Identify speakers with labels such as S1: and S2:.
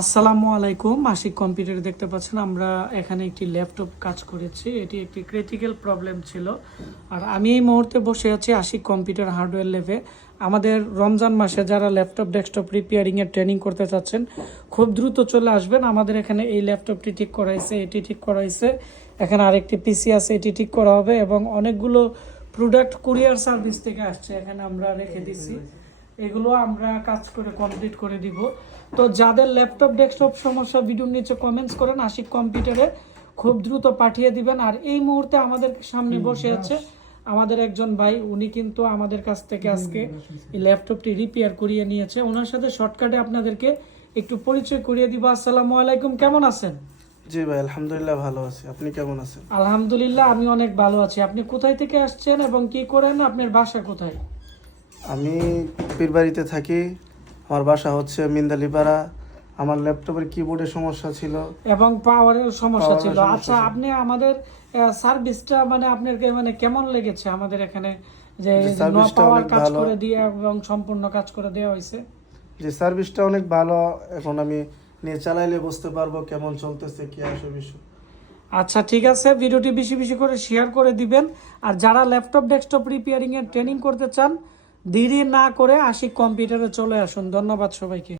S1: আসসালামু আলাইকুম। আশিক কম্পিউটার দেখতে পাচ্ছেন, আমরা এখানে একটি ল্যাপটপ কাজ করেছি। এটি একটি ক্রিটিক্যাল প্রবলেম ছিল। আর আমি এই মুহূর্তে বসে আছি আশিক কম্পিউটার হার্ডওয়্যার লেভে আমাদের রমজান মাসে যারা ল্যাপটপ ডেস্কটপ রিপেয়ারিং এর ট্রেনিং করতে চাচ্ছেন, খুব দ্রুত চলে আসবেন। আমাদের এখানে এই ল্যাপটপটি ঠিক করা হয়েছে এটি ঠিক করা হয়েছে এখানে আরেকটি পিসি আছে, এটি ঠিক করা হবে এবং অনেকগুলো প্রোডাক্ট কুরিয়ার সার্ভিস থেকে আসছে। এখানে আমরা রেখে দিছি। এগুলো আমরা কাজ করে কমপ্লিট করে দিব। তো যাদের ল্যাপটপ ডেস্কটপ সমস্যা ভিডিওর নিচে কমেন্টস করেন আশিক কম্পিউটারে খুব দ্রুত পাঠিয়ে দিবেন। আর এই মুহূর্তে আমাদের সামনে বসে আছে আমাদের একজন ভাই উনি কিন্তু আমাদের কাছ থেকে আজকে এই ল্যাপটপটি রিপেয়ার করিয়ে নিয়েছে। ওনার সাথে শর্টকাটে আপনাদেরকে একটু পরিচয় করিয়ে দিব। আসসালামু আলাইকুম কেমন আছেন?
S2: জি ভাই আলহামদুলিল্লাহ ভালো আছি। আপনি কেমন আছেন?
S1: আলহামদুলিল্লাহ আমি অনেক ভালো আছি। আপনি কোথায় থেকে আসছেন এবং কি করেন? আপনার বাসা কোথায়?
S2: আমি পীরবাড়িতে থাকি। আমার বাসা হচ্ছে মিন্দালিপাড়া। আমার ল্যাপটপের কিবোর্ডের সমস্যা ছিল।
S1: এবং পাওয়ারের সমস্যা ছিল। আচ্ছা আপনি আমাদের সার্ভিসটা মানে আপনার মানে কেমন লেগেছে আমাদের এখানে? যে
S2: টা
S1: পাওয়ার
S2: অনেক
S1: কাজ। করে দিয়ে এবং সম্পূর্ণ কাজ করে দেওয়া হয়েছে?
S2: যে সার্ভিসটা অনেক ভালো। এখন আমি নিয়ে চালাইলে বুঝতে পারব কেমন চলতেছে কি আসে বিষয়।
S1: আচ্ছা ঠিক আছে। ভিডিওটি বেশি বেশি করে শেয়ার করে দিবেন। আর যারা ল্যাপটপ ডেস্কটপ রিপেয়ারিং এর ট্রেনিং করতে চান দেরি না করে আসি কম্পিউটারে চলে আসুন। ধন্যবাদ সবাইকে।